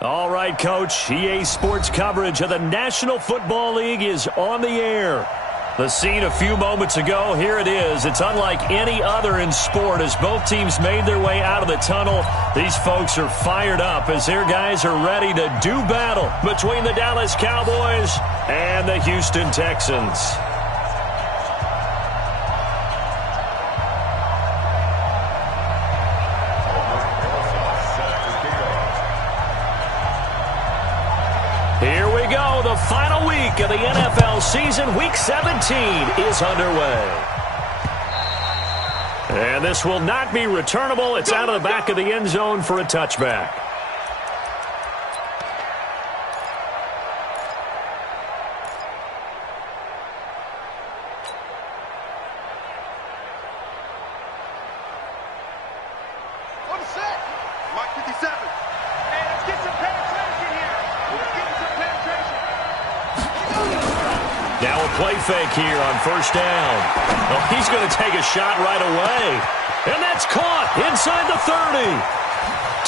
All right, Coach. EA Sports coverage of the National Football League is on the air. The scene a few moments ago, here it is. It's unlike any other in sport as both teams made their way out of the tunnel. These folks are fired up as their guys are ready to do battle between the Dallas Cowboys and the Houston Texans. Here we go. The final week of the NFL season. Week 17 is underway. And this will not be returnable. It's out of the back of the end zone for a touchback. On set. Mike 57. Hey, let's get some penetration here. Let's get some penetration. Now a play fake here on first down. Oh, he's going to take a shot right away. And that's caught inside the 30.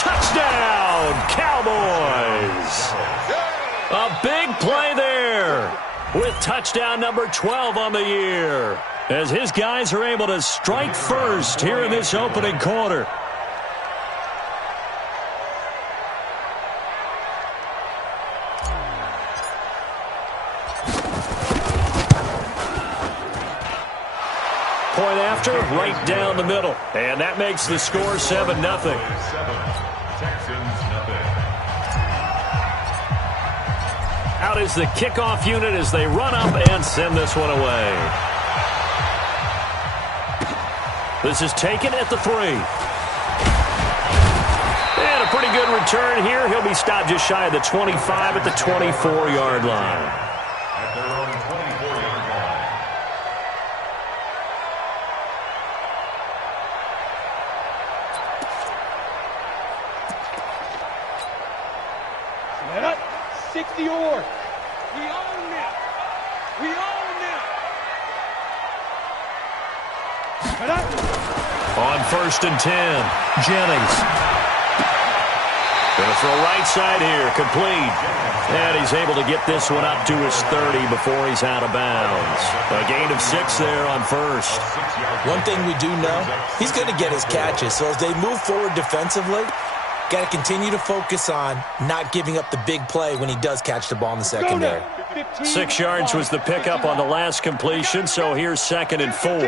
Touchdown, Cowboys. A big play there with touchdown number 12 on the year as his guys are able to strike first here in this opening quarter. Point after, right down the middle. And that makes the score 7-0. Out is the kickoff unit as they run up and send this one away. This is taken at the 3. And a pretty good return here. He'll be stopped just shy of the 25 at the 24-yard line. At their own 24-yard line. Set up. 60 or. We own it. We own it. Set up. On first and 10, Jennings. Going to throw right side here, complete. And he's able to get this one up to his 30 before he's out of bounds. A gain of 6 there on first. One thing we do know, he's going to get his catches. So as they move forward defensively, got to continue to focus on not giving up the big play when he does catch the ball in the secondary. 6 yards was the pickup on the last completion, so here's 2nd and 4.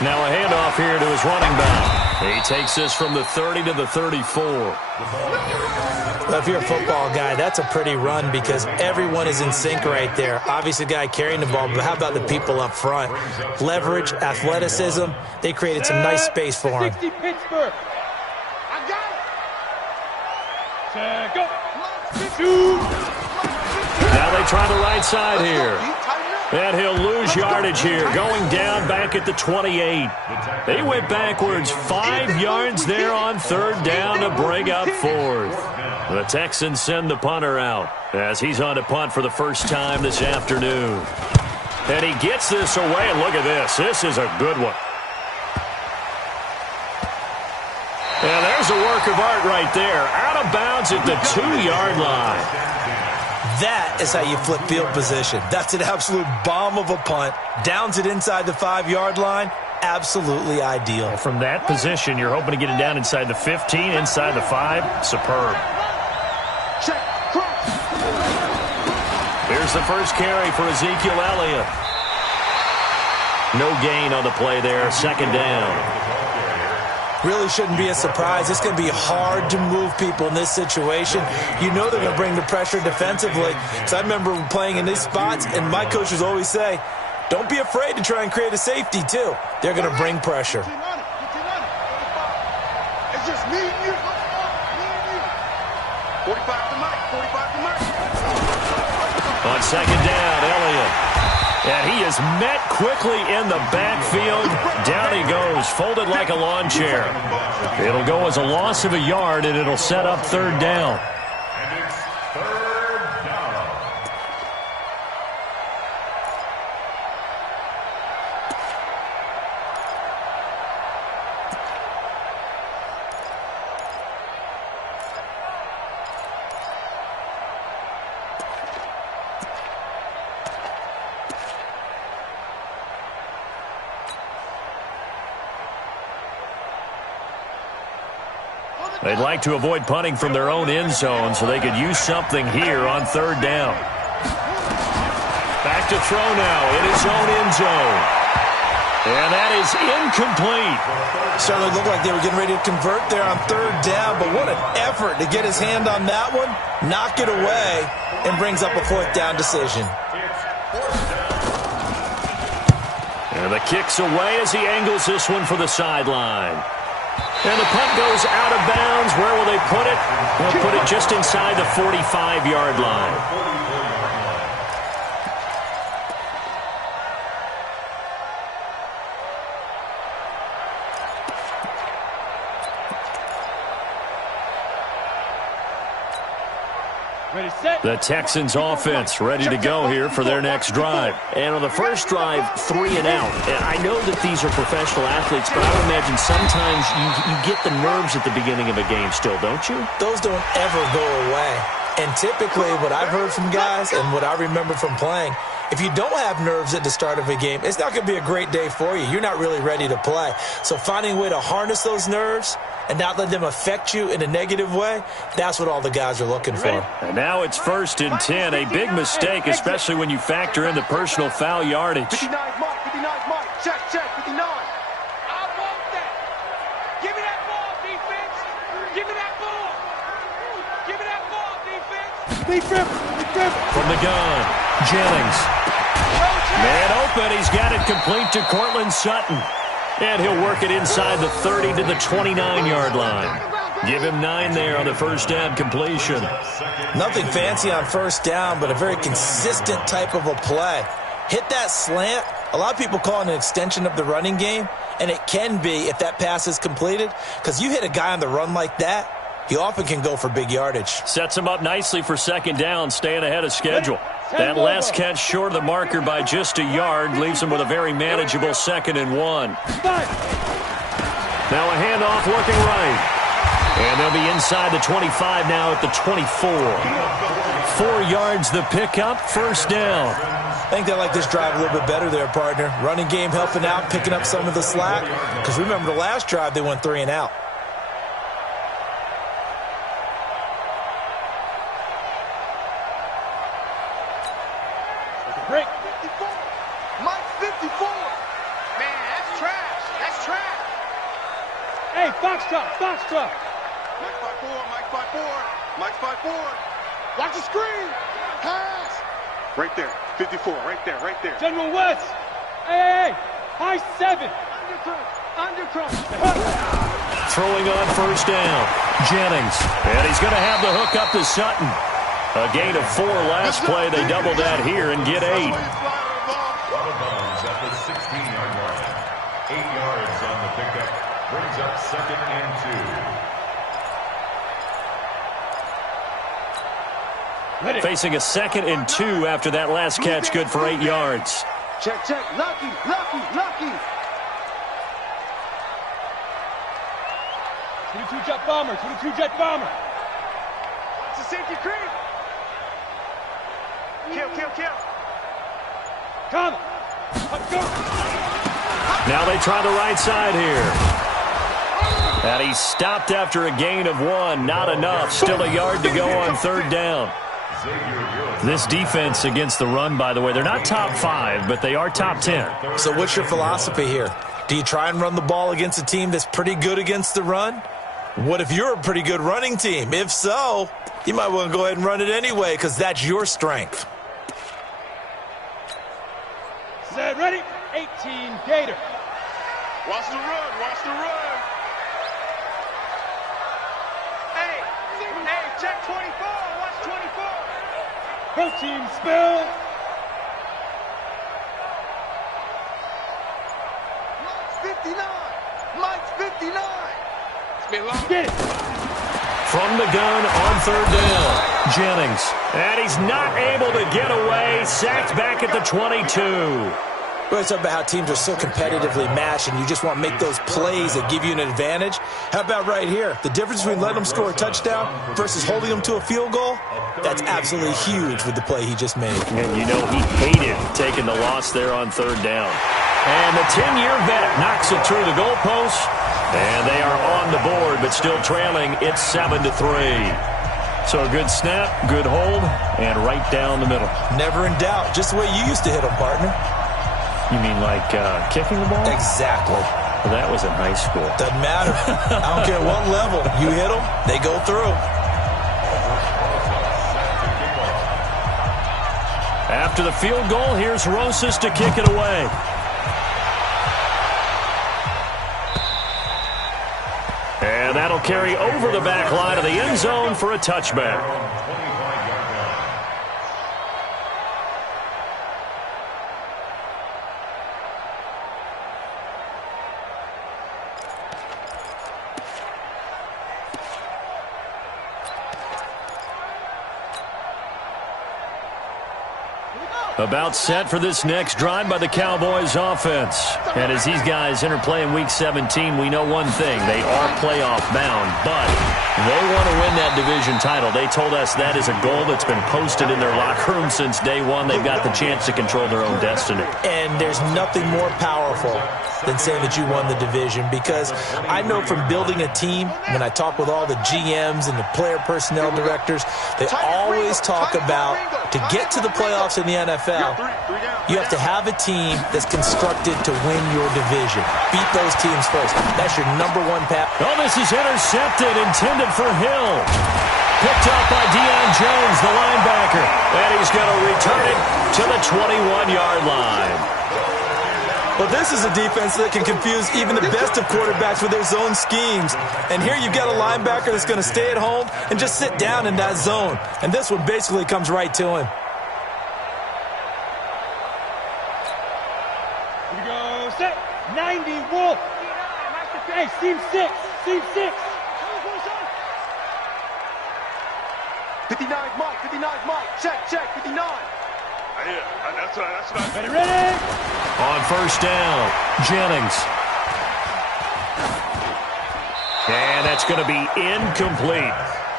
Now a handoff here to his running back. He takes this from the 30 to the 34. Well, if you're a football guy, that's a pretty run because everyone is in sync right there. Obviously, the guy carrying the ball, but how about the people up front? Leverage, athleticism, they created some nice space for him. 60 Pittsburgh. I got it. Go. Now they try the right side here. And he'll lose yardage here, going down back at the 28. They went backwards 5 yards there on 3rd down to bring up 4th. The Texans send the punter out as he's on to punt for the first time this afternoon. And he gets this away, and look at this. This is a good one. And there's a work of art right there. Out of bounds at the 2-yard line. That is how you flip field position. That's an absolute bomb of a punt. Downs it inside the 5-yard line. Absolutely ideal. From that position, you're hoping to get it down inside the 15, inside the 5. Superb. Here's the first carry for Ezekiel Elliott. No gain on the play there. 2nd down. Really shouldn't be a surprise. It's going to be hard to move people in this situation. You know they're going to bring the pressure defensively. So I remember playing in these spots, and my coaches always say, don't be afraid to try and create a safety, too. They're going to bring pressure. It's just me and you. 45 to Mike. 45 to Mike. On 2nd down, Elliott. And he is met quickly in the backfield. Down he goes, folded like a lawn chair. It'll go as a loss of a yard, and it'll set up 3rd down. And it's 3rd down. They'd like to avoid punting from their own end zone so they could use something here on third down. Back to throw now in his own end zone. And that is incomplete. Certainly looked like they were getting ready to convert there on third down, but what an effort to get his hand on that one, knock it away, and brings up a fourth down decision. And the kick's away as he angles this one for the sideline. And the punt goes out of bounds. Where will they put it? They'll put it just inside the 45-yard line. The Texans offense ready to go here for their next drive. And on the first drive, 3 and out. And I know that these are professional athletes, but I would imagine sometimes you get the nerves at the beginning of a game still, don't you? Those don't ever go away. And typically what I've heard from guys and what I remember from playing, if you don't have nerves at the start of a game, it's not going to be a great day for you. You're not really ready to play. So finding a way to harness those nerves and not let them affect you in a negative way, that's what all the guys are looking for. And now it's 1st and 10. A big mistake, especially when you factor in the personal foul yardage. 59 Mike, 59 Mike. Check, 59. I want that. Give me that ball, defense. Give me that ball. Give me that ball, defense. From the gun, Jennings. Man open, he's got it complete to Cortland Sutton. And he'll work it inside the 30 to the 29-yard line. Give him 9 there on the first down completion. Nothing fancy on first down, but a very consistent type of a play. Hit that slant. A lot of people call it an extension of the running game, and it can be if that pass is completed, because you hit a guy on the run like that, he often can go for big yardage. Sets him up nicely for second down, staying ahead of schedule. That last catch short of the marker by just a yard leaves him with a very manageable 2nd and 1. Now a handoff looking right. And they'll be inside the 25 now at the 24. 4 yards the pickup, first down. I think they like this drive a little bit better there, partner. Running game helping out, picking up some of the slack. Because remember the last drive, they went 3 and out. Break. 54. Mike 54. Man, that's trash. That's trash. Hey, Foxtrot. Mike 5-4. Mike 5-4. Mike 5-4. Watch the screen. Pass. Right there. 54. Right there. General West. Hey. High 7. Undercross. Throwing on first down. Jennings. And he's going to have the hook up to Sutton. A gain of 4 last play. They double that here and get 8. Out of bounds at the 16-yard line. 8 yards on the pickup. Brings up 2nd and 2. Ready. Facing a 2nd and 2 after that last catch, good for 8 yards. Check. Lucky. 22-jet bomber. It's a safety creep. Kill. Come. Let's go. Now they try the right side here. And he stopped after a gain of 1. Not enough. Still a yard to go on third down. This defense against the run, by the way, they're not top 5, but they are top 10. So what's your philosophy here? Do you try and run the ball against a team that's pretty good against the run? What if you're a pretty good running team? If so, you might want to go ahead and run it anyway because that's your strength. Set, ready. 18, Gator. Watch the run. Hey, check 24. Watch 24. Protein spill. Mike's 59. It's been long. Get it. From the gun on third down, Jennings. And he's not able to get away. Sacked back at the 22. We always talk about how teams are so competitively matched and you just want to make those plays that give you an advantage. How about right here? The difference between letting them score a touchdown versus holding them to a field goal, that's absolutely huge with the play he just made. And you know he hated taking the loss there on third down. And the 10-year vet knocks it through the goalpost. And they are on the board, but still trailing. It's 7-3. So a good snap, good hold, and right down the middle. Never in doubt. Just the way you used to hit them, partner. You mean like kicking the ball? Exactly. Well, that was in high school. Doesn't matter. I don't care what level. You hit them, they go through. After the field goal, here's Rosas to kick it away. And that'll carry over the back line of the end zone for a touchback. About set for this next drive by the Cowboys offense. And as these guys interplay in Week 17, we know one thing. They are playoff bound, but they want to win that division title. They told us that is a goal that's been posted in their locker room since day one. They've got the chance to control their own destiny. And there's nothing more powerful than saying that you won the division, because I know from building a team, when I talk with all the GMs and the player personnel directors, they always talk about to get to the playoffs in the NFL, you have to have a team that's constructed to win your division. Beat those teams first. That's your number one path. Oh, this is intercepted, intended for Hill. Picked up by Deion Jones, the linebacker. And he's going to return it to the 21-yard line. Well, this is a defense that can confuse even the best of quarterbacks with their zone schemes. And here you've got a linebacker that's going to stay at home and just sit down in that zone. And this one basically comes right to him. Here we go. Set. 90. Wolf. Hey, seam 6. Seam 6. 59 Mike. 59 Mike. Check. 59. That's right. Ready. On first down, Jennings. And that's going to be incomplete.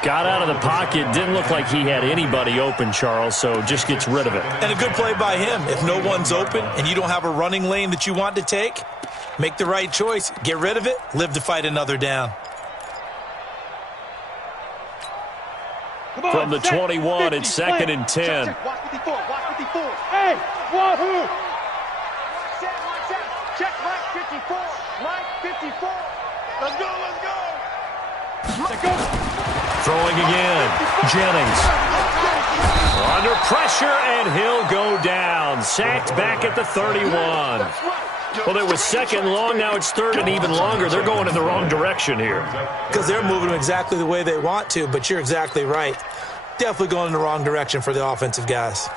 Got out of the pocket. Didn't look like he had anybody open, Charles, so just gets rid of it. And a good play by him. If no one's open and you don't have a running lane that you want to take, make the right choice. Get rid of it. Live to fight another down. From the 21, it's 2nd and 10. Watch 54. Hey, wahoo. Check Mike 54. Mike 54. Let's go. Throwing again, Jennings. Under pressure, and he'll go down. Sacked back at the 31. Well, it was 2nd long, now it's 3rd and even longer. They're going in the wrong direction here. Because they're moving exactly the way they want to, but you're exactly right. Definitely going in the wrong direction for the offensive guys.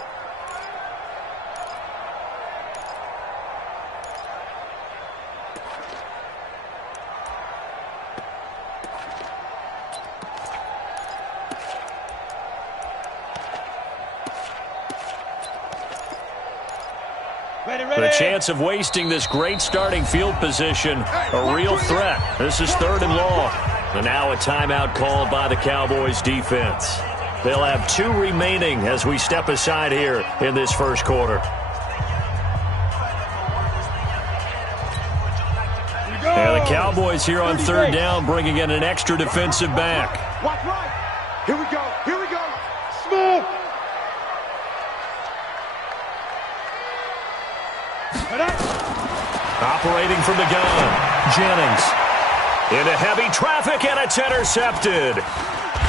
The chance of wasting this great starting field position, a real threat. This is 3rd and long. And now a timeout called by the Cowboys defense. They'll have 2 remaining as we step aside here in this first quarter. And the Cowboys here on 3rd down, bringing in an extra defensive back. Watch right. Here we go. Smooth. Operating from the gun, Jennings. Into heavy traffic, and it's intercepted.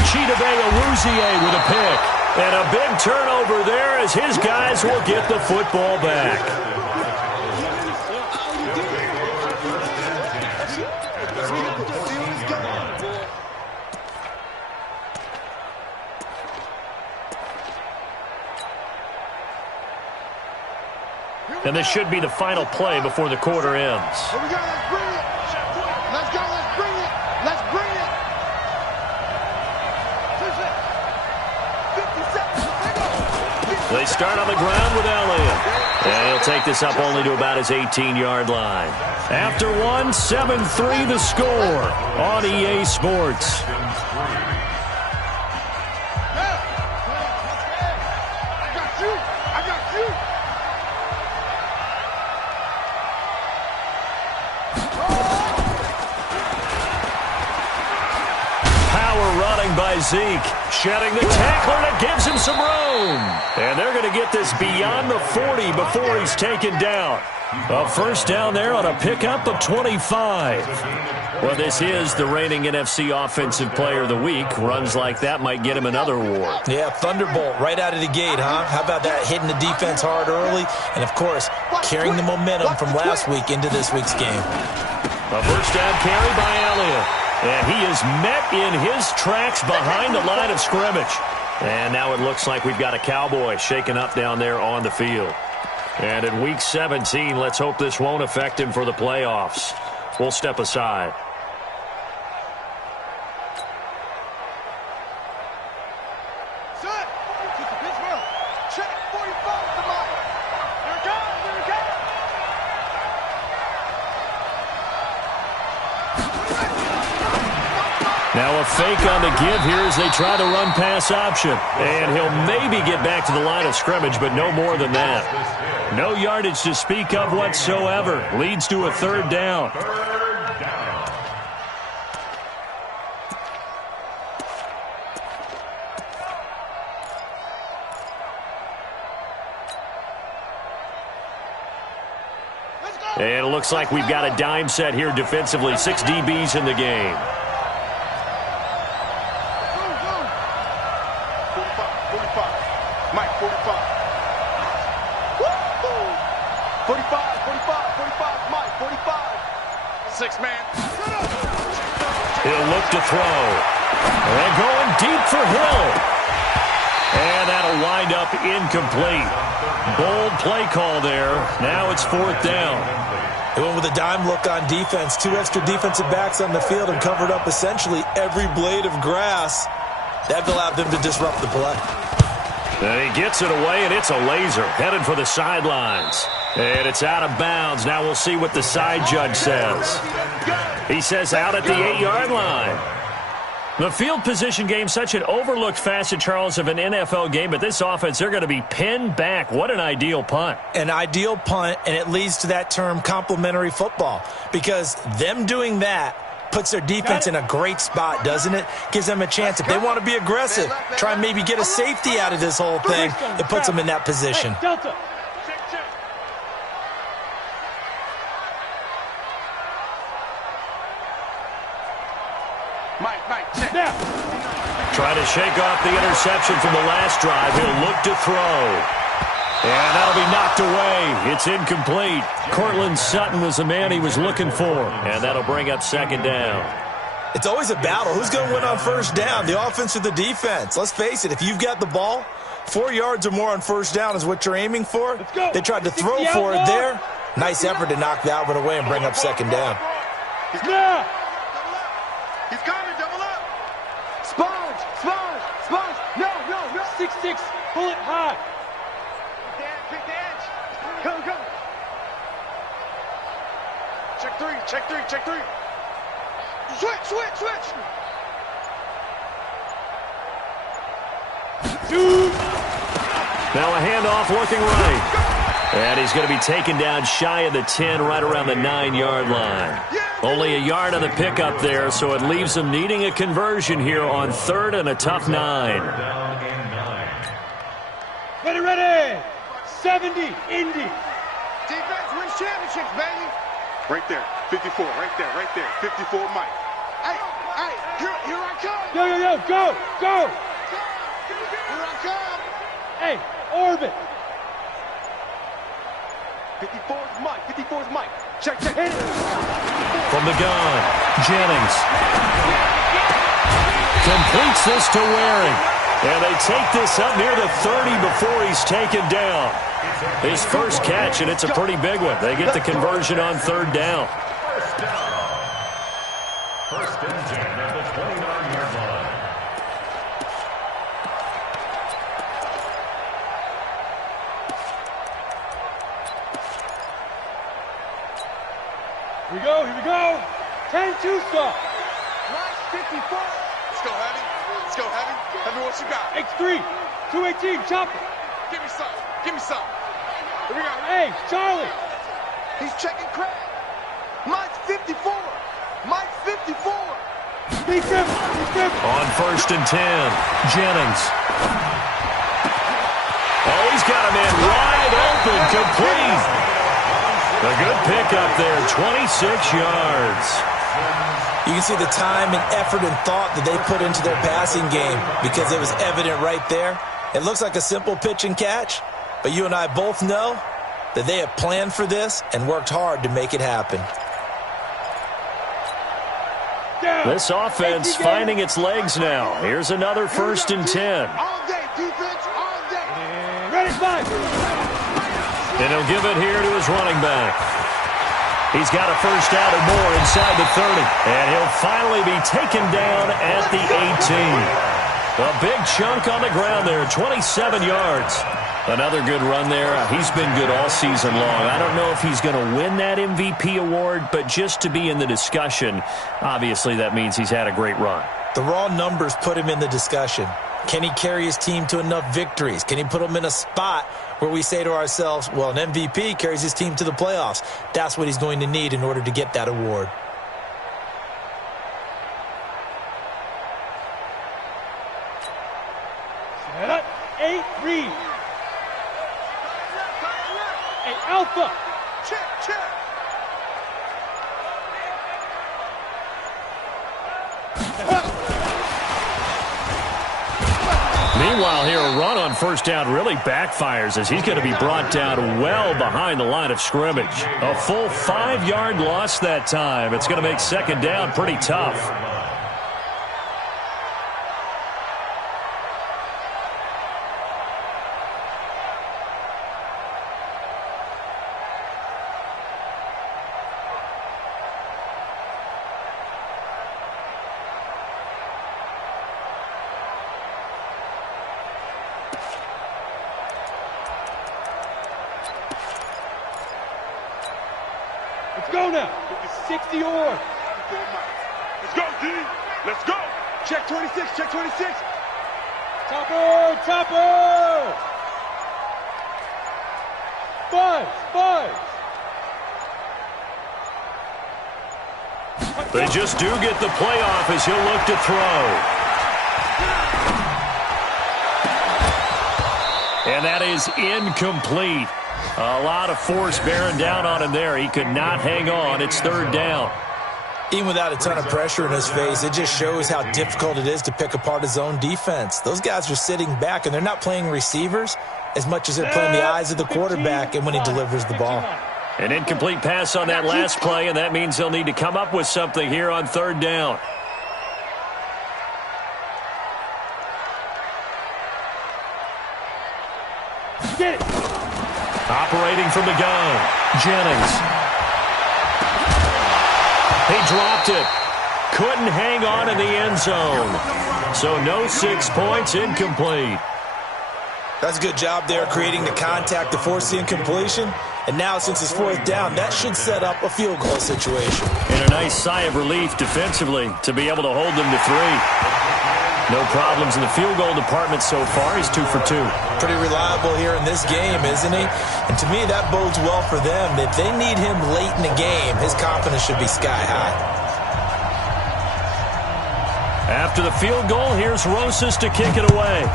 Chidobe Awuzie with a pick. And a big turnover there as his guys will get the football back. And this should be the final play before the quarter ends. Here we go. Let's bring it. Let's go. Let's bring it. 57. They start on the ground with Elliott. And he'll take this up only to about his 18-yard line. After one, 7-3 the score on EA Sports. By Zeke, shedding the tackler that gives him some room. And they're going to get this beyond the 40 before he's taken down. A first down there on a pickup of 25. Well, this is the reigning NFC Offensive Player of the Week. Runs like that might get him another award. Yeah, thunderbolt right out of the gate, huh? How about that, hitting the defense hard early? And, of course, carrying the momentum from last week into this week's game. A first down carry by Elliott. And he is met in his tracks behind the line of scrimmage. And now it looks like we've got a Cowboy shaken up down there on the field. And in Week 17, let's hope this won't affect him for the playoffs. We'll step aside. Now a fake on the give here as they try to run pass option. And he'll maybe get back to the line of scrimmage, but no more than that. No yardage to speak of whatsoever. Leads to a third down. And it looks like we've got a dime set here defensively. 6 DBs in the game. 6-man. He'll look to throw. And going deep for Hill. And that'll wind up incomplete. Bold play call there. Now it's fourth down. They went with a dime look on defense. 2 extra defensive backs on the field and covered up essentially every blade of grass. That allowed them to disrupt the play. And he gets it away, and it's a laser headed for the sidelines. And it's out of bounds. Now we'll see what the side judge says. He says out at the 8-yard line. The field position game, such an overlooked facet, Charles, of an NFL game, but this offense, they're going to be pinned back. What an ideal punt. An ideal punt, and it leads to that term complementary football, because them doing that puts their defense in a great spot, doesn't it? Gives them a chance. If they want to be aggressive, try and maybe get a safety out of this whole thing, it puts them in that position. Delta. Trying to shake off the interception from the last drive. He'll look to throw. And that'll be knocked away. It's incomplete. Cortland Sutton was the man he was looking for. And that'll bring up second down. It's always a battle. Who's going to win on first down, the offense or the defense? Let's face it, if you've got the ball, 4 yards or more on first down is what you're aiming for. They tried to throw for it there. Nice effort to knock that one away and bring up second down. He's coming. Double up. Sponge. No. 6-6. Pull it high. Pick the edge. Come. Check three. Switch. Now a handoff looking right. And he's going to be taken down shy of the 10, right around the 9-yard line. Only a yard on the pickup there, so it leaves them needing a conversion here on third and a tough 9. Ready. 70, Indy. Defense wins championships, baby. Right there. 54, right there. 54, Mike. Hey, here I come. Yo, go. Here I come. Hey, orbit. 54's Mike. Check. From the gun, Jennings completes this to Waring. And they take this up near the 30 before he's taken down. His first catch, and it's a pretty big one. They get the conversion on third down. First and 10 at the 29-yard line. Here we go, here we go. 10-2 stop. Line 54. Let's go, Heavy. Let's go, Heavy. Heavy, what you got? X3, 218, chopper. Give me some. Give me some. Here we go. Hey, Charlie. He's checking crack. Mine's 54. Mine's 54. Speed grip. On 1st and 10, Jennings. Oh, he's got him in wide open, complete. A good pickup there, 26 yards. You can see the time and effort and thought that they put into their passing game because it was evident right there. It looks like a simple pitch and catch, but you and I both know that they have planned for this and worked hard to make it happen. This offense finding its legs now. Here's another 1st and 10. All day, defense, all day. Ready, 5. And he'll give it here to his running back. He's got a first down or more inside the 30. And he'll finally be taken down at the 18. A big chunk on the ground there, 27 yards. Another good run there. He's been good all season long. I don't know if he's going to win that MVP award, but just to be in the discussion, obviously that means he's had a great run. The raw numbers put him in the discussion. Can he carry his team to enough victories? Can he put them in a spot where we say to ourselves, well, an MVP carries his team to the playoffs. That's what he's going to need in order to get that award. Set up. 8, read. Hey, Alpha. Check. Meanwhile here, a run on 1st down really backfires as he's going to be brought down well behind the line of scrimmage. A full 5-yard loss that time. It's going to make 2nd down pretty tough. Let's go now. 60 or. Let's go, D. Let's go. Check 26, check 26. Chopper. Buzz. They just do get the playoff as he'll look to throw. And that is incomplete. A lot of force bearing down on him there. He could not hang on. It's 3rd down. Even without a ton of pressure in his face, it just shows how difficult it is to pick apart his own defense. Those guys are sitting back, and they're not playing receivers as much as they're playing the eyes of the quarterback and when he delivers the ball. An incomplete pass on that last play, and that means they'll need to come up with something here on 3rd down. Get it. Operating from the gun, Jennings. He dropped it. Couldn't hang on in the end zone. So no 6 points, incomplete. That's a good job there creating the contact to force the incompletion. And now since it's 4th down, that should set up a field goal situation. And a nice sigh of relief defensively to be able to hold them to 3. No problems in the field goal department so far. He's 2 for 2. Pretty reliable here in this game, isn't he? And to me, that bodes well for them. If they need him late in the game, his confidence should be sky high. After the field goal, here's Rosas to kick it away.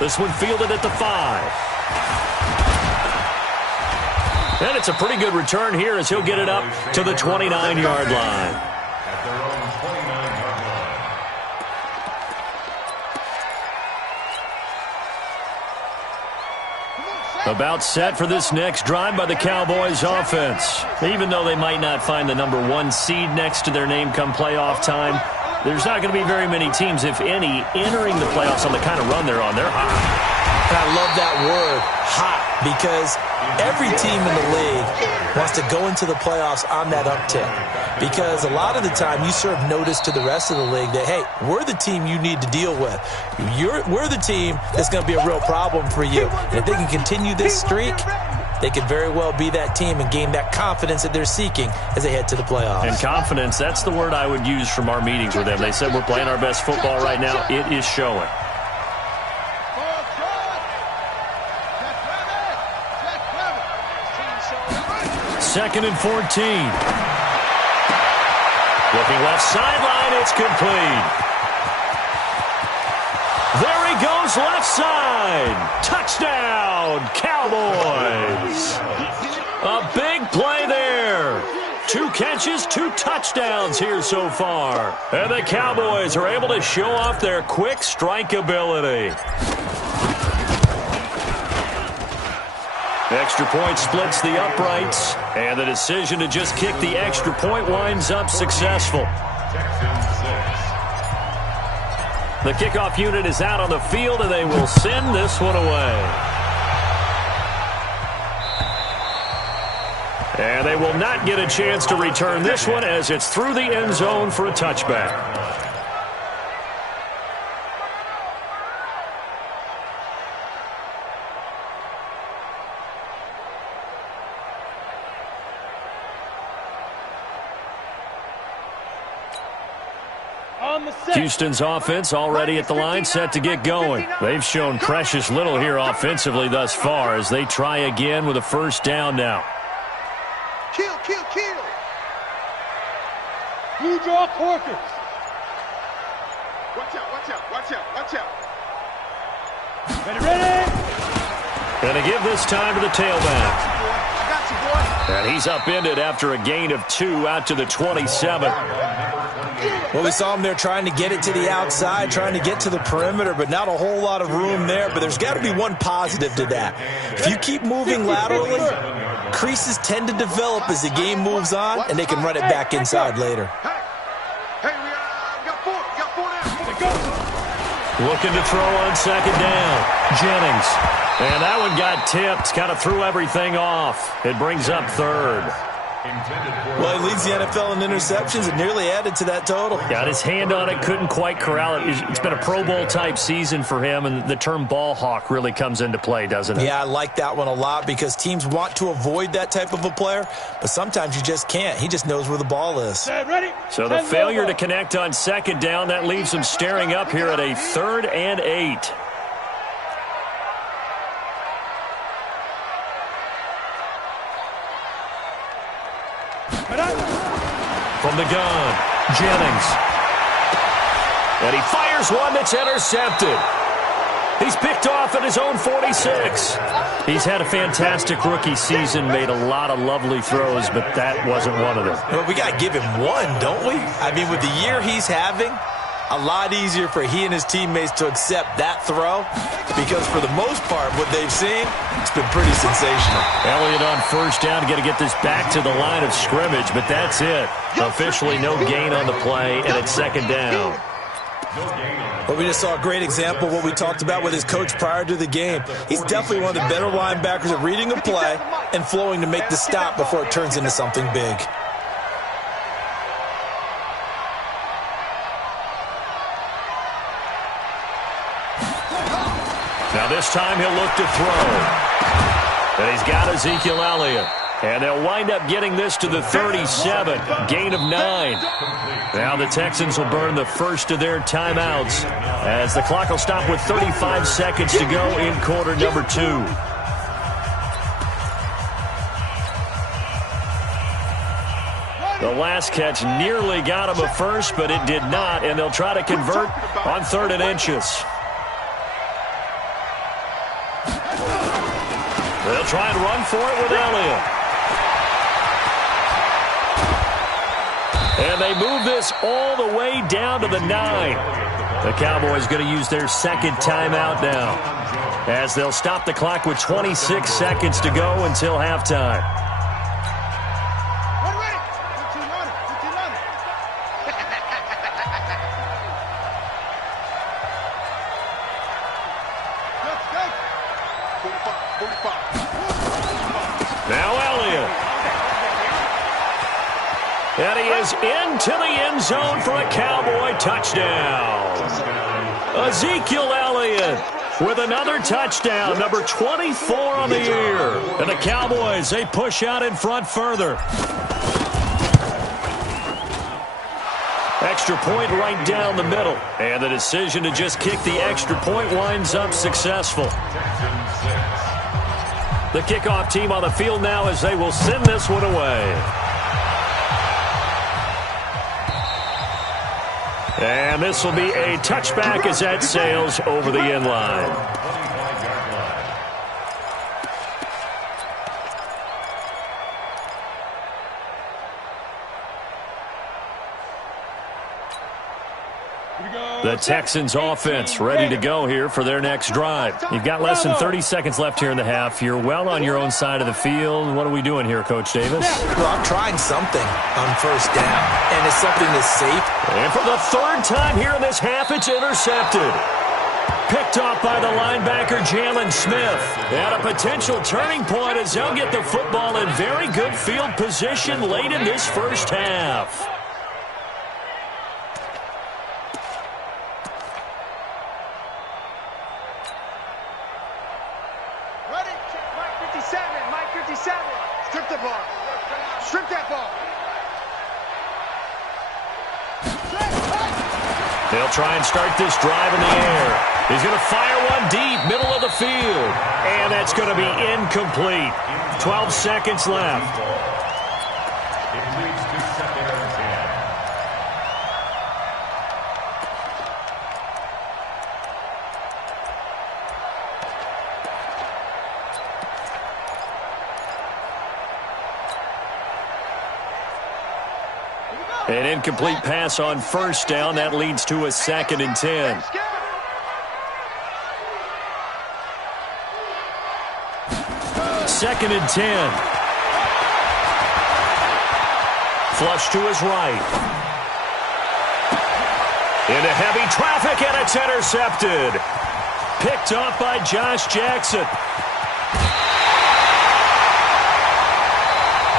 This one fielded at the 5. And it's a pretty good return here as he'll get it up to the 29-yard line. At their own 29-yard line. About set for this next drive by the Cowboys offense. Even though they might not find the number 1 seed next to their name come playoff time, there's not going to be very many teams, if any, entering the playoffs on the kind of run they're on. They're hot. And I love that word, hot, because every team in the league wants to go into the playoffs on that uptick. Because a lot of the time you serve notice to the rest of the league that, hey, we're the team you need to deal with. We're the team that's going to be a real problem for you. And if they can continue this streak, they could very well be that team and gain that confidence that they're seeking as they head to the playoffs. And confidence, that's the word I would use from our meetings with them. They said we're playing our best football right now. It is showing. Second and 14. Looking left sideline, it's complete. There he goes left side. Touchdown, Cowboys. A big play there. 2 catches, 2 touchdowns here so far. And the Cowboys are able to show off their quick strike ability. Extra point splits the uprights, and the decision to just kick the extra point winds up successful. The kickoff unit is out on the field, and they will send this one away. And they will not get a chance to return this one as it's through the end zone for a touchback. Houston's offense already at the line, set to get going. They've shown precious little here offensively thus far as they try again with a first down now. Kill. You draw corkers. Watch out. Ready. Going to give this time to the tailback. I got you, boy. And he's upended after a gain of 2 out to the 27. Well, we saw him there trying to get it to the outside, trying to get to the perimeter, but not a whole lot of room there. But there's got to be one positive to that. If you keep moving laterally, creases tend to develop as the game moves on, and they can run it back inside later. Hey, we got 4 now. Looking to throw on second down. Jennings. And that one got tipped, kind of threw everything off. It brings up third. Well, he leads the NFL in interceptions and nearly added to that total. Got his hand on it, couldn't quite corral it. It's been a Pro Bowl-type season for him, and the term ball hawk really comes into play, doesn't it? Yeah, I like that one a lot because teams want to avoid that type of a player, but sometimes you just can't. He just knows where the ball is. Ready. So the failure to connect on second down, that leaves him staring up here at a 3rd and 8. From the gun, Jennings. And he fires one that's intercepted. He's picked off at his own 46. He's had a fantastic rookie season, made a lot of lovely throws, but that wasn't one of them. Well, we got to give him one, don't we? I mean, with the year he's having, a lot easier for he and his teammates to accept that throw because for the most part, what they've seen, it's been pretty sensational. Elliott on first down, got to get this back to the line of scrimmage, but that's it. Officially no gain on the play, and it's second down. But we just saw a great example of what we talked about with his coach prior to the game. He's definitely one of the better linebackers at reading a play and flowing to make the stop before it turns into something big. Now this time he'll look to throw. And he's got Ezekiel Elliott. And they'll wind up getting this to the 37. Gain of 9. Now the Texans will burn the first of their timeouts as the clock will stop with 35 seconds to go in quarter number 2. The last catch nearly got him a first, but it did not, and they'll try to convert on 3rd and inches. They'll try and run for it with Elliott. And they move this all the way down to the 9. The Cowboys going to use their second timeout now as they'll stop the clock with 26 seconds to go until halftime. Now Elliott. And he is into the end zone for a Cowboy touchdown. Ezekiel Elliott with another touchdown, number 24 on the year. And the Cowboys, they push out in front further. Extra point right down the middle. And the decision to just kick the extra point winds up successful. The kickoff team on the field now as they will send this one away. And this will be a touchback as that sails over the end line. The Texans offense ready to go here for their next drive. You've got less than 30 seconds left here in the half. You're well on your own side of the field. What are we doing here, Coach Davis? Well, I'm trying something on first down, and it's something that's safe. And for the third time here in this half, it's intercepted. Picked off by the linebacker, Jalen Smith. And a potential turning point as they'll get the football in very good field position late in this first half. Strip the ball. Strip that ball. They'll try and start this drive in the air. He's going to fire one deep, middle of the field. And that's going to be incomplete. 12 seconds left. It leads to second and 10. An incomplete pass on first down. That leads to a second and 10. Second and 10. Flush to his right. Into heavy traffic, and it's intercepted. Picked off by Josh Jackson.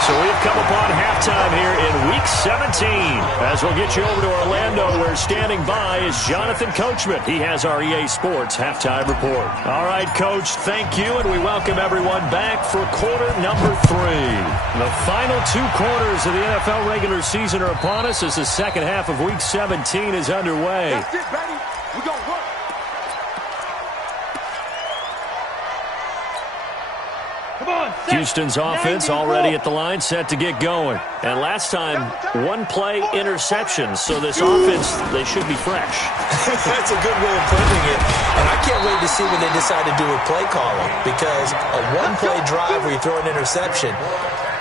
So we've come upon halftime here in Week 17. As we'll get you over to Orlando, where standing by is Jonathan Coachman. He has our EA Sports Halftime Report. All right, Coach, thank you, and we welcome everyone back for quarter number 3. The final 2 quarters of the NFL regular season are upon us as the second half of Week 17 is underway. That's it, baby. We're going to work. Houston's offense already at the line, set to get going. And last time, 1-play interception. So this offense, they should be fresh. That's a good way of putting it. And I can't wait to see what they decide to do with play calling. Because a 1-play drive where you throw an interception,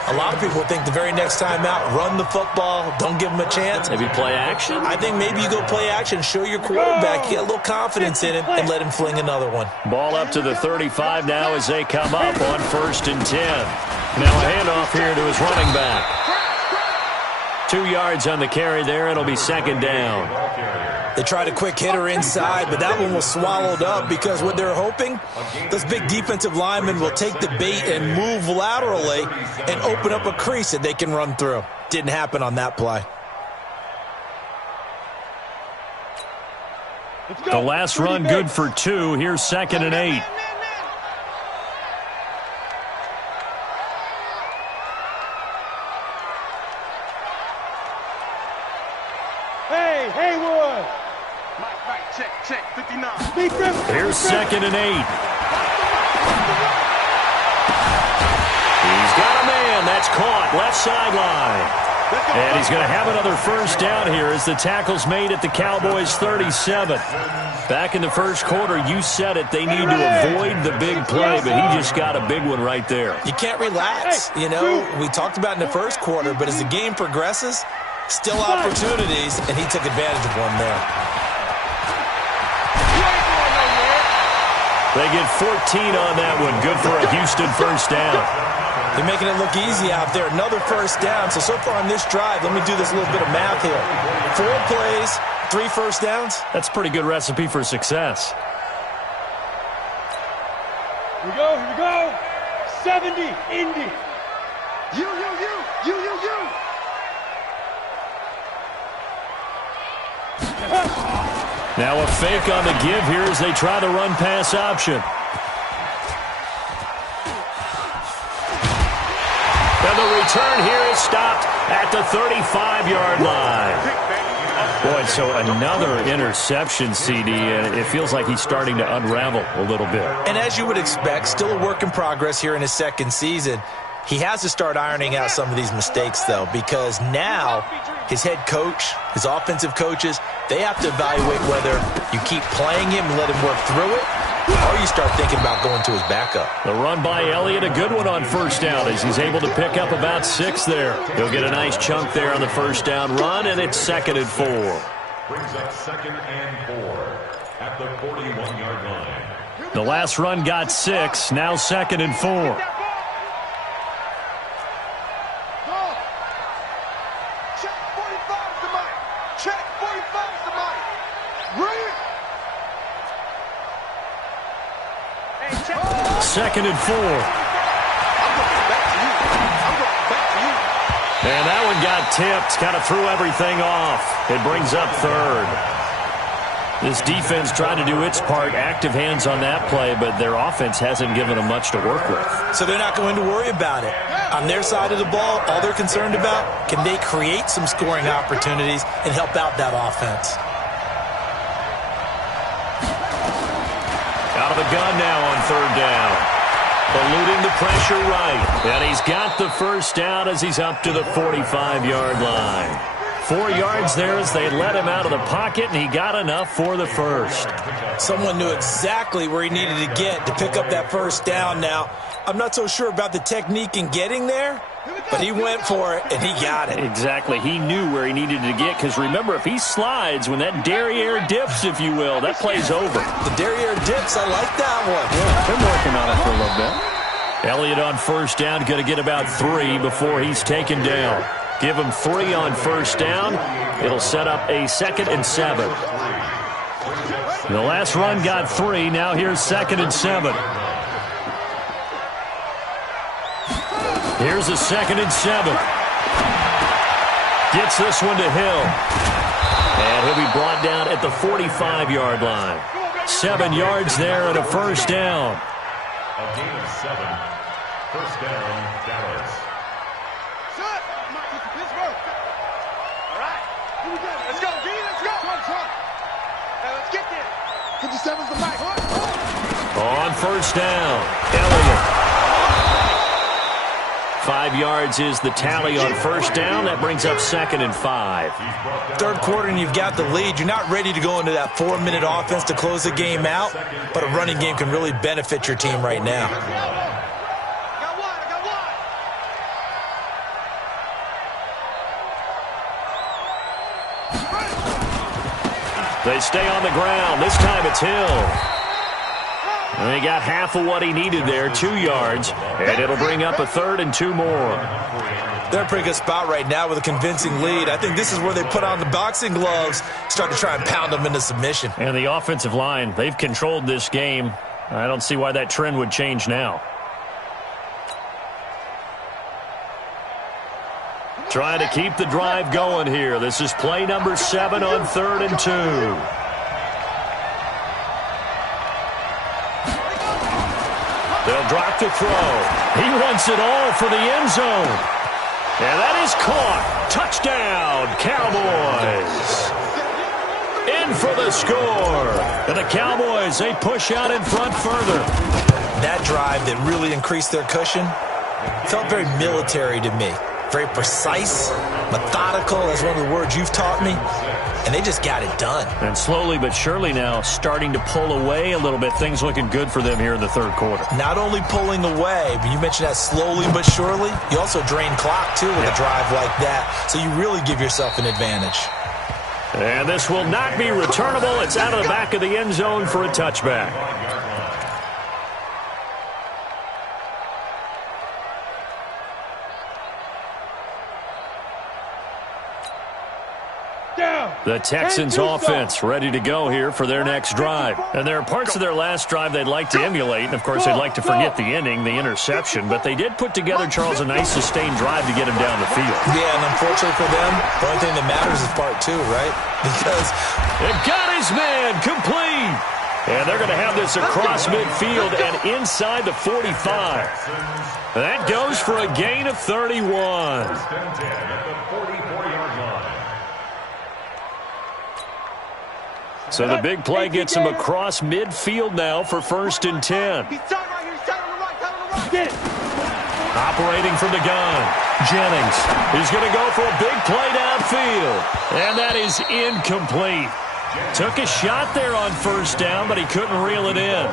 a lot of people think the very next time out, run the football, don't give them a chance. Maybe play action? I think maybe you go play action, show your quarterback, get a little confidence in him, and let him fling another one. Ball up to the 35 now as they come up on 1st and 10. Now a handoff here to his running back. 2 yards on the carry there. It'll be second down. They tried a quick hitter inside, but that one was swallowed up because what they're hoping, those big defensive linemen will take the bait and move laterally and open up a crease that they can run through. Didn't happen on that play. The last run good for 2. Here's 2nd and 8. Hey, Haywood! Right, check, 59. Here's 2nd and 8. He's got a man. That's caught. Left sideline. And he's going to have another first down here as the tackle's made at the Cowboys' 37. Back in the first quarter, you said it, they need to avoid the big play, but he just got a big one right there. You can't relax. You know, we talked about in the first quarter, but as the game progresses, still opportunities, and he took advantage of one there. They get 14 on that one. Good for a Houston first down. They're making it look easy out there. Another first down. So far on this drive, let me do this little bit of math here. 4 plays, 3 first downs. That's a pretty good recipe for success. Here we go. 70, Indy. You. Now a fake on the give here as they try the run-pass option. And the return here is stopped at the 35-yard line. Boy, so another interception, CD, and it feels like he's starting to unravel a little bit. And as you would expect, still a work in progress here in his second season. He has to start ironing out some of these mistakes, though, because now his head coach, his offensive coaches, they have to evaluate whether you keep playing him and let him work through it, or you start thinking about going to his backup. The run by Elliott, a good one on first down as he's able to pick up about 6 there. He'll get a nice chunk there on the first down run, and it's 2nd and 4. Brings up 2nd and 4 at the 41-yard line. The last run got 6, now 2nd and 4. Second and 4. And that one got tipped, kind of threw everything off. It brings up 3rd. This defense trying to do its part, active hands on that play, but their offense hasn't given them much to work with. So they're not going to worry about it. On their side of the ball, all they're concerned about, can they create some scoring opportunities and help out that offense? Out of the gun now on 3rd down. Eluding the pressure right. And he's got the first down as he's up to the 45-yard line. 4 yards there as they let him out of the pocket, and he got enough for the first. Someone knew exactly where he needed to get to pick up that first down now. I'm not so sure about the technique in getting there, but he went for it, and he got it. Exactly. He knew where he needed to get, because remember, if he slides, when that derriere dips, if you will, that play's over. The derriere dips, I like that one. Yeah, been working on it for a little bit. Elliott on first down, going to get about 3 before he's taken down. Give him 3 on first down. It'll set up a 2nd and 7. The last run got 3. Now here's 2nd and 7. Here's a 2nd and 7. Gets this one to Hill. And he'll be brought down at the 45-yard line. 7 yards there and a first down. A gain of 7. First down, Dallas. All right. Here we go. Let's go, D. Let's go. Now let's get there. 57's the mic. On first down, Elliott. 5 yards is the tally on first down. That brings up 2nd and 5. Third quarter and you've got the lead. You're not ready to go into that 4-minute offense to close the game out, but a running game can really benefit your team right now. They stay on the ground. This time it's Hill. And he got half of what he needed there, 2 yards, and it'll bring up a 3rd and 2 more. They're in a pretty good spot right now with a convincing lead. I think this is where they put on the boxing gloves, start to try and pound them into submission. And the offensive line, they've controlled this game. I don't see why that trend would change now. Trying to keep the drive going here. This is play number 7 on 3rd and 2. They'll drop to throw. He wants it all for the end zone. And that is caught. Touchdown, Cowboys. In for the score. And the Cowboys, they push out in front further. That drive that really increased their cushion felt very military to me. Very precise, methodical. That's one of the words you've taught me. And they just got it done. And slowly but surely now starting to pull away a little bit. Things looking good for them here in the third quarter. Not only pulling away, but you mentioned that slowly but surely. You also drain clock, too, with a drive like that. So you really give yourself an advantage. And this will not be returnable. It's out of the back of the end zone for a touchback. The Texans offense ready to go here for their next drive. And there are parts of their last drive they'd like to emulate. And, of course, they'd like to forget the inning, the interception. But they did put together, Charles, a nice sustained drive to get him down the field. Yeah, and unfortunately for them, the only thing that matters is part 2, right? Because it got his his man, complete. And they're going to have this across midfield and inside the 45. That goes for a gain of 31. So the big play gets him across midfield now for 1st and 10. He's tight right here. He's tight on the right. Tight on the right. Get it. Operating from the gun, Jennings. He's going to go for a big play downfield. And that is incomplete. Took a shot there on 1st down, but he couldn't reel it in.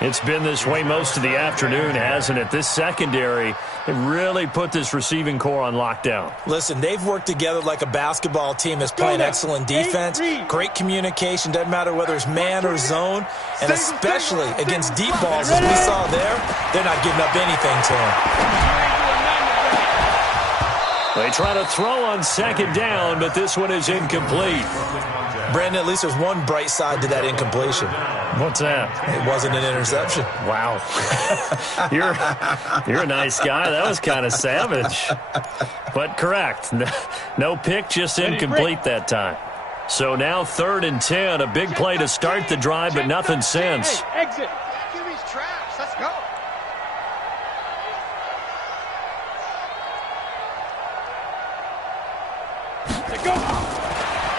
It's been this way most of the afternoon, hasn't it? This secondary, it really put this receiving core on lockdown. Listen, they've worked together like a basketball team that's playing excellent defense, great communication, doesn't matter whether it's man or zone, and especially against deep balls, as we saw there, they're not giving up anything to them. They try to throw on 2nd down, but this one is incomplete. Brandon, at least there's one bright side to that incompletion. What's that? It wasn't an interception. Wow. You're a nice guy. That was kind of savage. But correct. No pick, just incomplete that time. So now 3rd and 10. A big play to start the drive, but nothing since. Hey, exit. QB's trash. Let's go.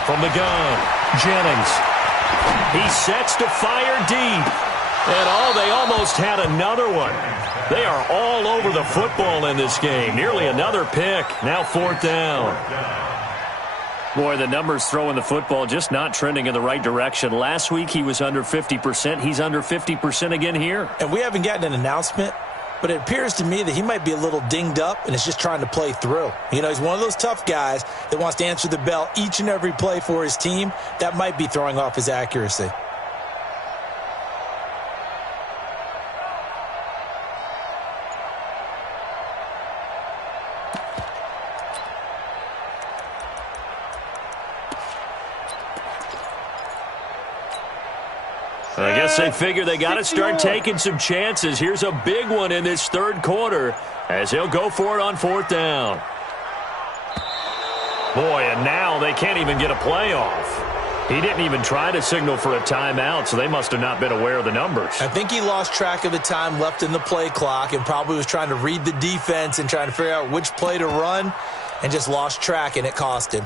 From the gun, Jennings. He sets to fire deep. And they almost had another one. They are all over the football in this game. Nearly another pick. Now 4th down. Boy, the numbers throwing the football just not trending in the right direction. Last week he was under 50%. He's under 50% again here. And we haven't gotten an announcement, but it appears to me that he might be a little dinged up and is just trying to play through. You know, he's one of those tough guys that wants to answer the bell each and every play for his team. That might be throwing off his accuracy. I guess they figure they got to start taking some chances. Here's a big one in this 3rd quarter as he'll go for it on 4th down. Boy, and now they can't even get a play off. He didn't even try to signal for a timeout, so they must have not been aware of the numbers. I think he lost track of the time left in the play clock and probably was trying to read the defense and trying to figure out which play to run and just lost track, and it cost him.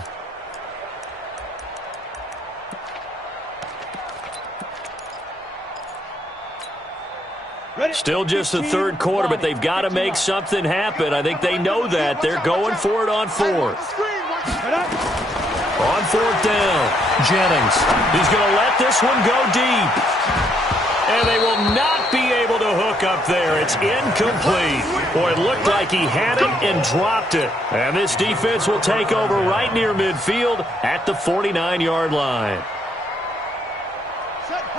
Still just the 3rd quarter, but they've got to make something happen. I think they know that. They're going for it on 4th. On 4th down, Jennings. He's going to let this one go deep. And they will not be able to hook up there. It's incomplete. Boy, it looked like he had it and dropped it. And this defense will take over right near midfield at the 49-yard line.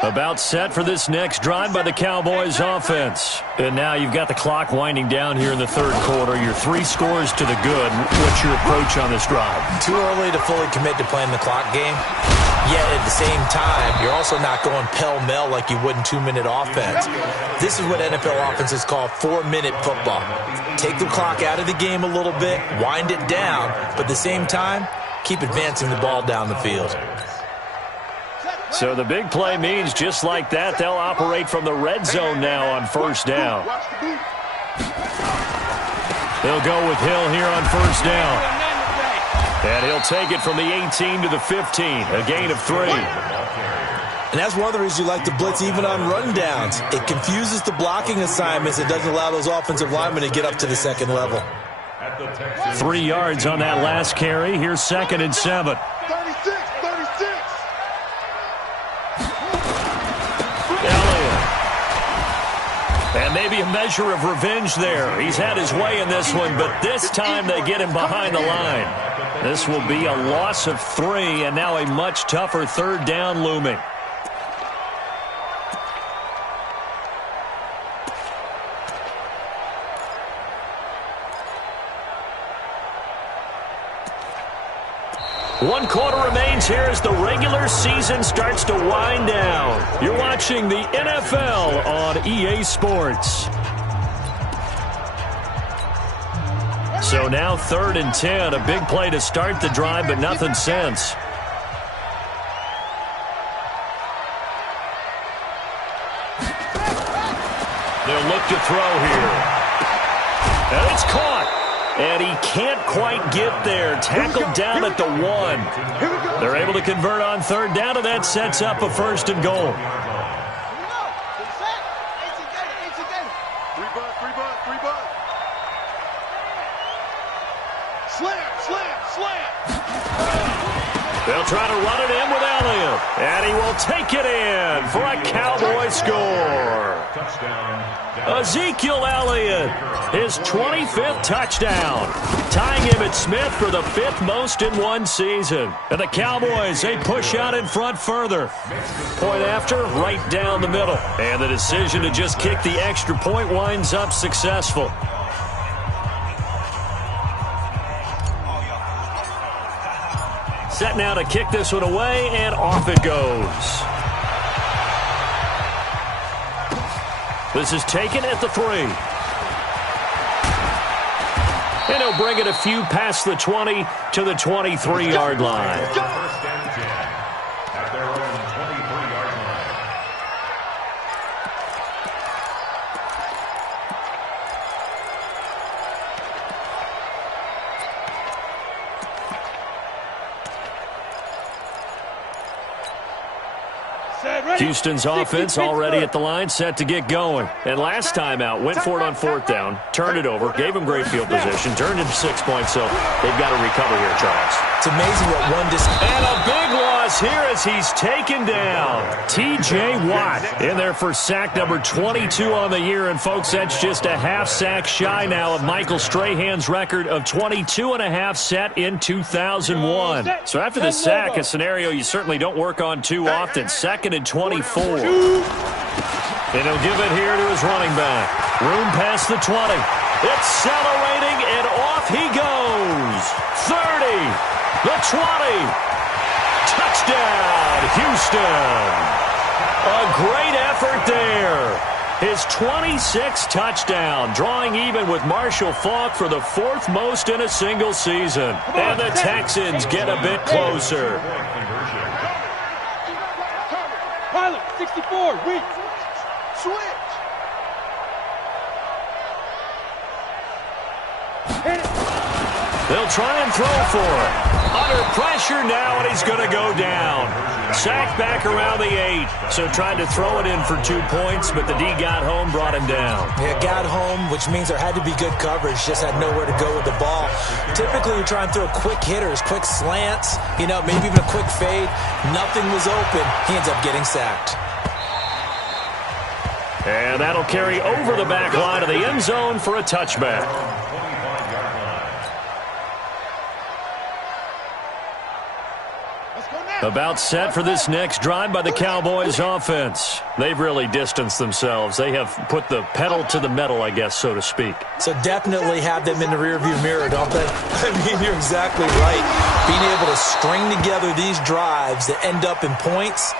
About set for this next drive by the Cowboys offense. And now you've got the clock winding down here in the 3rd quarter. Your 3 scores to the good. What's your approach on this drive? Too early to fully commit to playing the clock game. Yet at the same time, you're also not going pell-mell like you would in 2-minute offense. This is what NFL offenses call 4-minute football. Take the clock out of the game a little bit, wind it down, but at the same time, keep advancing the ball down the field. So the big play means just like that, they'll operate from the red zone now on 1st down. They'll go with Hill here on 1st down. And he'll take it from the 18 to the 15, a gain of 3. And that's one of the reasons you like to blitz even on rundowns. It confuses the blocking assignments. It doesn't allow those offensive linemen to get up to the 2nd level. 3 yards on that last carry. Here's 2nd and 7. 36. And maybe a measure of revenge there. He's had his way in this one, but this time they get him behind the line. This will be a loss of 3, and now a much tougher 3rd down looming. One quarter remains here as the regular season starts to wind down. You're watching the NFL on EA Sports. So now 3rd and 10, a big play to start the drive, but nothing since. throw here. And it's caught. And he can't quite get there. Tackled down at the 1. They're able to convert on third down, and that sets up a 1st and goal. They'll try to run it in with Elliott. And he will take it in for a Cowboy score. Ezekiel Elliott, his 25th touchdown, tying him at Smith for the 5th most in one season. And the Cowboys, they push out in front further. Point after, right down the middle. And the decision to just kick the extra point winds up successful. Set now to kick this one away, and off it goes. This is taken at the 3. And he'll bring it a few past the 20 to the 23-yard line. First and 10 at their own 23-yard line. Houston's offense already at the line, set to get going. And last time out, went for it on 4th down, turned it over, gave him great field position, turned into 6 points, so they've got to recover here, Charles. It's amazing what one And a big loss here as he's taken down. T.J. Watt in there for sack number 22 on the year. And, folks, that's just a half sack shy now of Michael Strahan's record of 22.5 set in 2001. So after the sack, a scenario you certainly don't work on too often. 2nd and 24. And he'll give it here to his running back. Room past the 20. Accelerating, and off he goes. 30. The 20. Touchdown, Houston. A great effort there. His 26th touchdown, drawing even with Marshall Faulk for the 4th most in a single season. And the Texans get a bit closer. Pilot, 64, weak. Switch. They'll try and throw for it. Under pressure now, and he's going to go down. Sacked back around the 8. So tried to throw it in for 2 points, but the D got home, brought him down. Yeah, got home, which means there had to be good coverage. Just had nowhere to go with the ball. Typically, you try and throw quick hitters, quick slants, maybe even a quick fade. Nothing was open. He ends up getting sacked. And that'll carry over the back line of the end zone for a touchback. About set for this next drive by the Cowboys offense. They've really distanced themselves. They have put the pedal to the metal, I guess, so to speak. So definitely have them in the rearview mirror, don't they? I mean, you're exactly right. Being able to string together these drives that end up in points,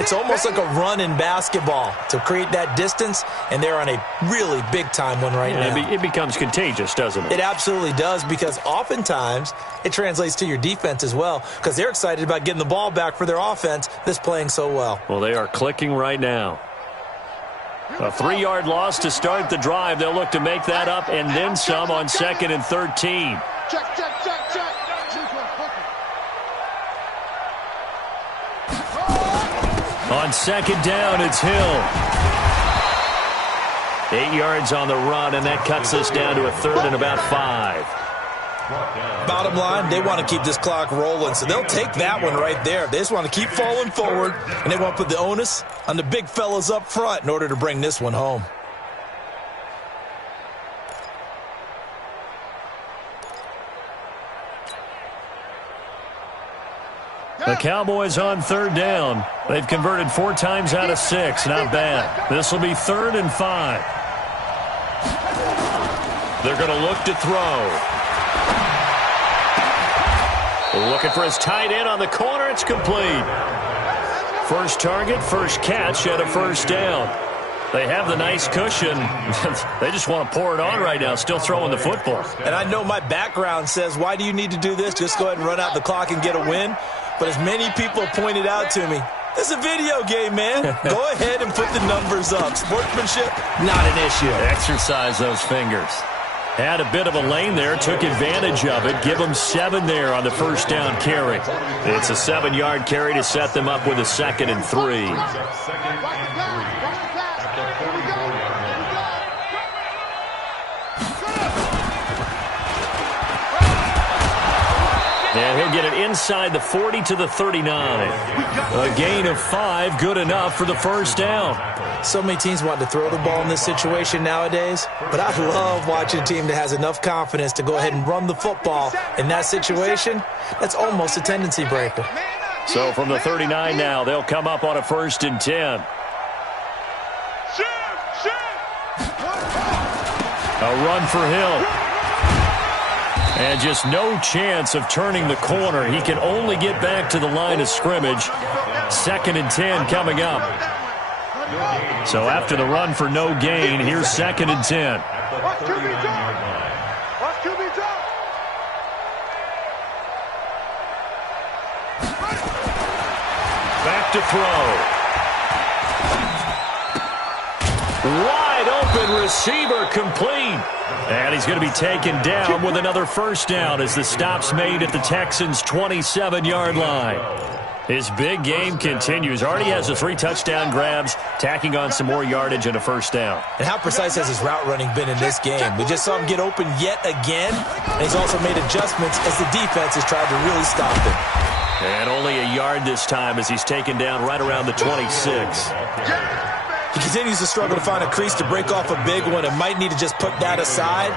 it's almost like a run in basketball to create that distance, and they're on a really big-time one right now. It becomes contagious, doesn't it? It absolutely does, because oftentimes it translates to your defense as well, because they're excited about getting the ball back for their offense that's playing so well. Well, they are clicking right now. A 3-yard loss to start the drive. They'll look to make that up and then some on 2nd and 13. Check, check, check, check. On 2nd down, it's Hill. 8 yards on the run, and that cuts this down to a 3rd and about 5. Bottom line, they want to keep this clock rolling, so they'll take that one right there. They just want to keep falling forward, and they want to put the onus on the big fellas up front in order to bring this one home. The Cowboys on 3rd down. They've converted 4 times out of 6. Not bad. This will be 3rd and 5. They're going to look to throw. Looking for his tight end on the corner. It's complete. First target, first catch at a 1st down. They have the nice cushion. They just want to pour it on right now, still throwing the football. And I know my background says, why do you need to do this? Just go ahead and run out the clock and get a win. But as many people have pointed out to me, It's a video game, man. Go ahead and put the numbers up. Sportsmanship, not an issue. Exercise those fingers. Had a bit of a lane there, took advantage of it. Give them 7 there on the first down carry. It's a 7-yard carry to set them up with a 2nd and 3. And he'll get it inside the 40 to the 39. A gain of 5, good enough for the first down. So many teams want to throw the ball in this situation nowadays, but I love watching a team that has enough confidence to go ahead and run the football. In that situation, that's almost a tendency breaker. So from the 39 now, they'll come up on a 1st and 10. A run for Hill. And just no chance of turning the corner. He can only get back to the line of scrimmage. 2nd and 10 coming up. So after the run for no gain, here's 2nd and 10. Back to throw. Wide open receiver complete. And he's going to be taken down with another first down as the stop's made at the Texans' 27-yard line. His big game continues. Already has the 3 touchdown grabs, tacking on some more yardage and a first down. And how precise has his route running been in this game? We just saw him get open yet again, and he's also made adjustments as the defense has tried to really stop him. And only a yard this time as he's taken down right around the 26. He continues to struggle to find a crease to break off a big one and might need to just put that aside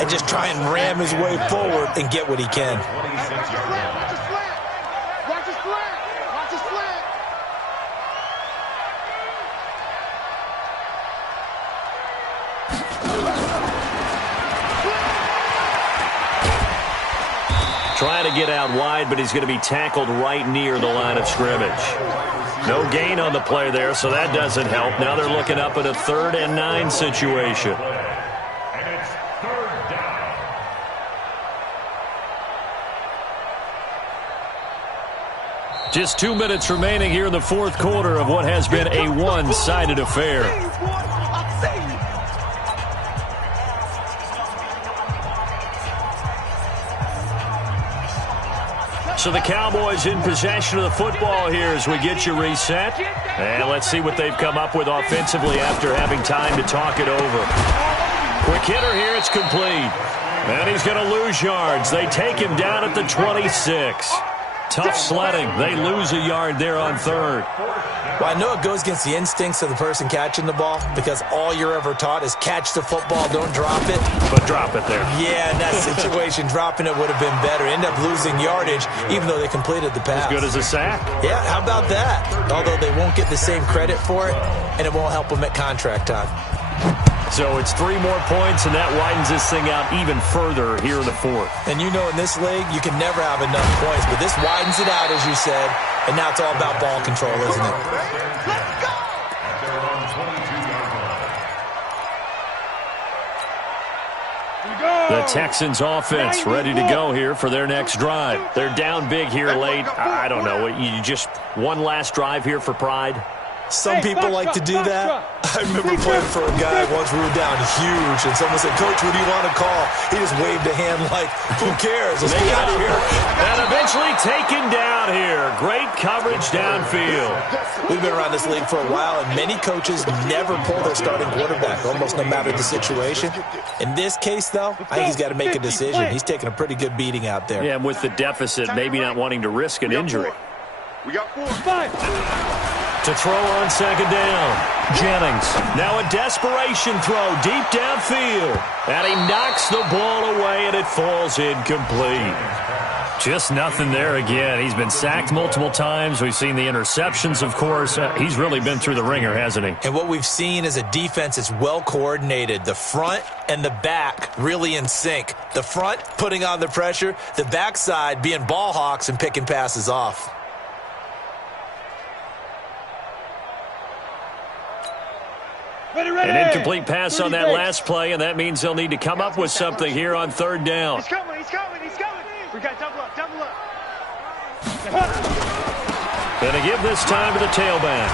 and just try and ram his way forward and get what he can. Trying to get out wide, but he's going to be tackled right near the line of scrimmage. No gain on the play there, so that doesn't help. Now they're looking up at a 3rd and 9 situation. And it's 3rd down. Just 2 minutes remaining here in the 4th quarter of what has been a one-sided affair. So the Cowboys in possession of the football here as we get you reset. And let's see what they've come up with offensively after having time to talk it over. Quick hitter here, it's complete. And he's going to lose yards. They take him down at the 26. Tough sledding. They lose a yard there on 3rd. Well, I know it goes against the instincts of the person catching the ball because all you're ever taught is catch the football, don't drop it. But drop it there. Yeah, in that situation, dropping it would have been better. End up losing yardage even though they completed the pass. As good as a sack. Yeah, how about that? Although they won't get the same credit for it, and it won't help them at contract time. So it's 3 more points, and that widens this thing out even further here in the 4th. And you know in this league, you can never have enough points, but this widens it out, as you said, and now it's all about ball control, isn't it? Let's go! The Texans offense ready to go here for their next drive. They're down big here late. I don't know. You just one last drive here for pride? Some people like to do that. I remember playing for a guy once we were down huge, and someone said, "Coach, what do you want to call?" He just waved a hand like, "Who cares? Let's get out of here." And eventually taken down here. Great coverage downfield. We've been around this league for a while, and many coaches never pull their starting quarterback, almost no matter the situation. In this case, though, I think he's got to make a decision. He's taking a pretty good beating out there. Yeah, and with the deficit, maybe not wanting to risk an injury. We got 4. To throw on 2nd down. Jennings. Now a desperation throw deep downfield. And he knocks the ball away, and it falls incomplete. Just nothing there again. He's been sacked multiple times. We've seen the interceptions, of course. He's really been through the ringer, hasn't he? And what we've seen is a defense that's well coordinated. The front and the back really in sync. The front putting on the pressure. The backside being ball hawks and picking passes off. An incomplete pass on that last play, and that means they'll need to come up with something here on 3rd down. He's coming, he's coming, he's coming. We got double up, double up. Going to give this time to the tailback.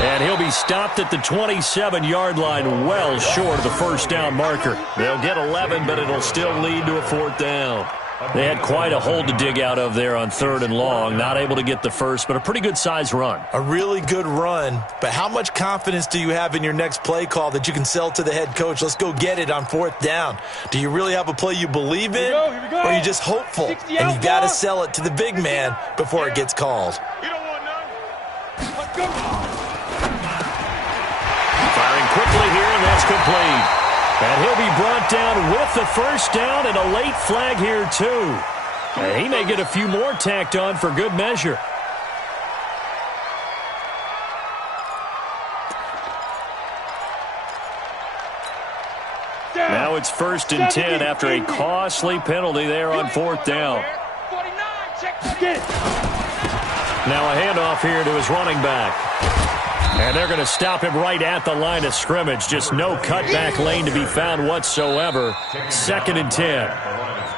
And he'll be stopped at the 27-yard line, well short of the first down marker. They'll get 11, but it'll still lead to a 4th down. They had quite a hole to dig out of there on 3rd and long. Not able to get the first, but a pretty good-sized run. A really good run, but how much confidence do you have in your next play call that you can sell to the head coach? Let's go get it on 4th down. Do you really have a play you believe in, or are you just hopeful? And you got to sell it to the big man before it gets called. You don't want none. Let's go. Firing quickly here, and that's complete. And he'll be brought down with the first down and a late flag here, too. And he may get a few more tacked on for good measure. Now it's 1st and 10 after a costly penalty there on 4th down. Now a handoff here to his running back. And they're going to stop him right at the line of scrimmage. Just no cutback lane to be found whatsoever. 2nd and 10.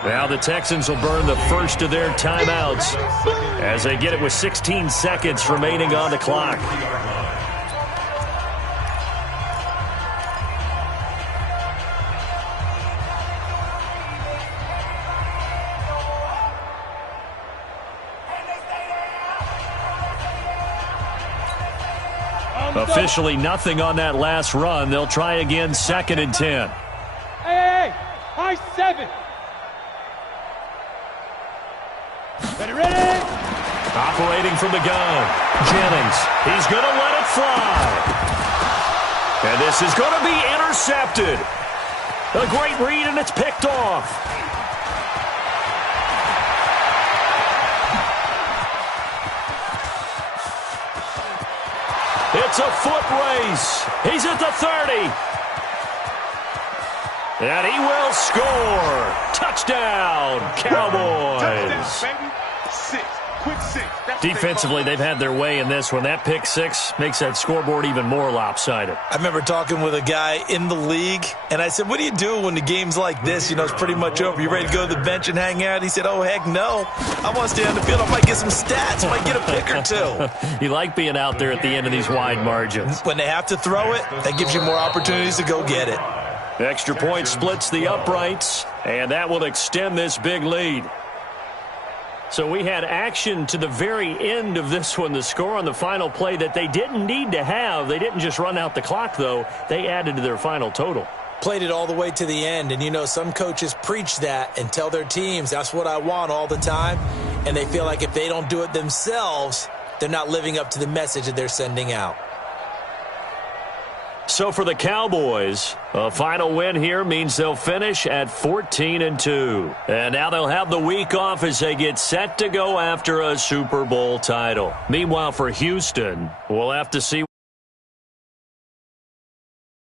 Now the Texans will burn the first of their timeouts as they get it with 16 seconds remaining on the clock. Officially nothing on that last run. They'll try again 2nd and 10. Hey, high 7. Ready? Operating from the gun. Jennings. He's going to let it fly. And this is going to be intercepted. A great read, and it's picked off. It's a foot race. He's at the 30. And he will score. Touchdown, Cowboys. Touchdown, baby. 6. Quick 6. Defensively, they've had their way in this one. That pick 6 makes that scoreboard even more lopsided. I remember talking with a guy in the league, and I said, what do you do when the game's like this? You know, it's pretty much over. You ready to go to the bench and hang out? He said, oh, heck no. I want to stay on the field. I might get some stats. I might get a pick or 2. You like being out there at the end of these wide margins. When they have to throw it, that gives you more opportunities to go get it. Extra point splits the uprights, and that will extend this big lead. So we had action to the very end of this one. The score on the final play that they didn't need to have. They didn't just run out the clock, though. They added to their final total. Played it all the way to the end. And, you know, some coaches preach that and tell their teams, that's what I want all the time. And they feel like if they don't do it themselves, they're not living up to the message that they're sending out. So for the Cowboys, a final win here means they'll finish at 14-2. And now they'll have the week off as they get set to go after a Super Bowl title. Meanwhile, for Houston, we'll have to see